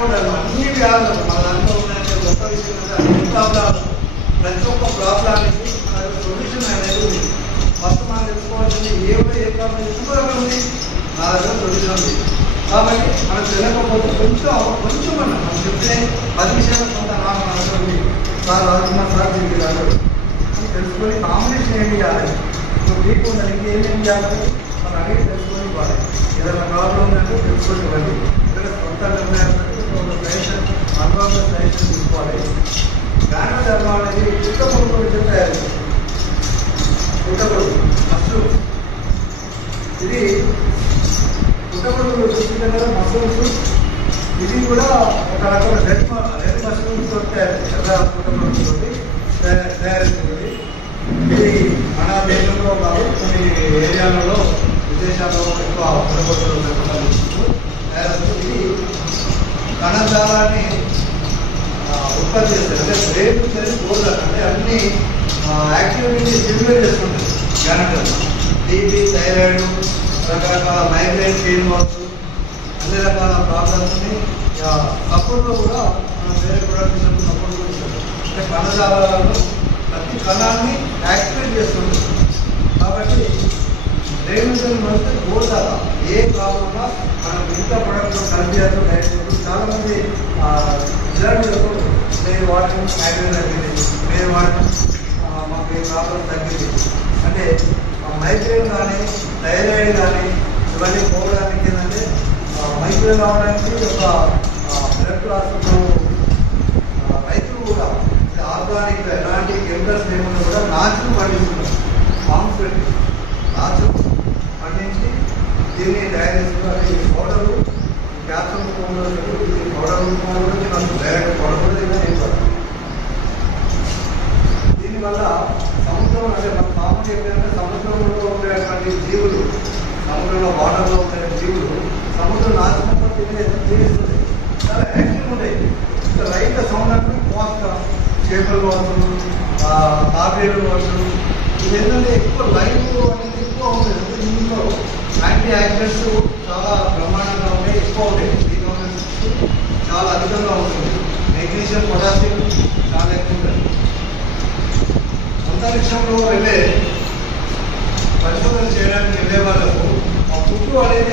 అనుకుంటాను అన్ని వ్యాధులు మన దాంట్లో ఉన్నట్టు గొప్ప విషయం అన్ని ప్రాబ్లాలు ప్రతి ఒక్క ప్రాబ్లానికి సొల్యూషన్ అనేది ఉంది. ఫస్ట్ మనం తెలుసుకోవాల్సింది ఏ ఏ ప్రాబ్లం ఎందుకు అక్కడ ఉంది? నా దగ్గర సొల్యూషన్ ఉంది. కాబట్టి మనం తెలియకపోతే కొంచెం కొంచెం మనం మనం చెప్తే పది విషయాలు కొంత నాకు అవసరం ఉంది. సార్ రాజకుమార్ సార్ దీనికి రాదు తెలుసుకొని కాంబినేషన్ ఏం చేయాలి? మీకు దానికి ఉన్నది చేయాలి? మనం అడిగి తెలుసుకొని ఇవ్వాలి. ఏదైనా ప్రాబ్లం ఉందంటే తెలుసుకొని ఇవ్వాలి ఏదైనా సొంత నిర్ణయాలు సజెషన్ అనుభవంలో సజెషన్ తీసుకోవాలి జ్ఞాన ధర్మం అనేది పుట్టకూడదు చెప్పారు పుట్టకూడదు మష్రూమ్ ఇది పుట్టకూడదు చూసిన కదా మష్రూమ్స్ ఇది కూడా ఒక రకమైన రెడ్ రెడ్ మష్రూమ్స్ తయారు ఎర్ర పుట్టకూడదు తయారవుతుంది ఇది మన దేశంలో కాదు కొన్ని ఏరియాలలో విదేశాల్లో ఎక్కువ పుట్టకూడదు తయారవుతుంది ఇది కణజాలాన్ని ఉత్పత్తి చేస్తారు. అంటే బ్రెయిన్ నుంచి కోర్లు అంటే అన్ని యాక్టివిటీని స్టిమ్యులేట్ చేసుకుంటారు జ్ఞానం బీపీ థైరాయిడ్ రకరకాల మైగ్రేన్ పెయిన్ కావచ్చు అన్ని రకాల ప్రాబ్లమ్స్ని సపోర్ట్లో కూడా మనం వేరే ప్రొడక్ట్ సపోర్ట్ కూడా ఇస్తారు అంటే కణజాలాలను ప్రతి కణాన్ని యాక్టివేట్ చేస్తుంది కాబట్టి బ్రెయిన్ నుంచి మనకి గోదాల ఏ ప్రాబ్లం ఉన్నా మనం మిగతా ప్రొడక్ట్ కలిపి చాలామంది విద్యార్థులకు చాలా నేను వాడటం మైగ్రేన్ తగ్గింది. నేను వాడటం మాకు ఈ ప్రాబ్లం తగ్గింది. అంటే మైగ్రేన్ కానీ థైరాయిడ్ కానీ ఇవన్నీ పోవడానికి ఏంటంటే మైగ్రేన్ రావడానికి ఒక బ్లడ్ క్లాస్ రైతులు కూడా ఆర్గానిక్ ఎలాంటి కెమికల్స్ లేకుండా కూడా నాచులు పండిస్తున్నారు. ఫామ్స్ పెట్టి నాచులు పండించి దీన్ని తయారు చేస్తున్నారు. ఈ పౌడర్లు క్యాప్సూల్ రూపంలో ఇది పౌడర్ రూపంలో కూడా నాకు డైరెక్ట్ పౌడర్ కూడా దీనివల్ల సముద్రం అంటే మన మామూలు ఏంటంటే సముద్రంలో ఉండేటువంటి జీవులు సముద్రంలో వాటర్లో ఉండే జీవులు సముద్రం నాశనంతో తినే జీవిస్తుంది చాలా యాక్టివ్ ఉంటాయి ఇంకా రైట్ సౌండ్ అంటే మోస్త చేపలు కావచ్చు తాబేలు ఇది ఏంటంటే ఎక్కువ లైవ్ అనేది ఎక్కువ ఉంటుంది ఇందులో యాంటీ యాక్సిడెంట్స్ చాలా బ్రహ్మాండంగా ఉంటాయి ఎక్కువ ఉంటాయి డీకామినెన్స్ చాలా అధికంగా ఉంటుంది. మెగ్నీషియం పొటాషియం చాలా ఎక్కువ ఉంటుంది అంతరిక్షంలో వెళ్ళే పరిశోధన చేయడానికి వెళ్ళే వాళ్ళకు ఆ పుట్టు అనేది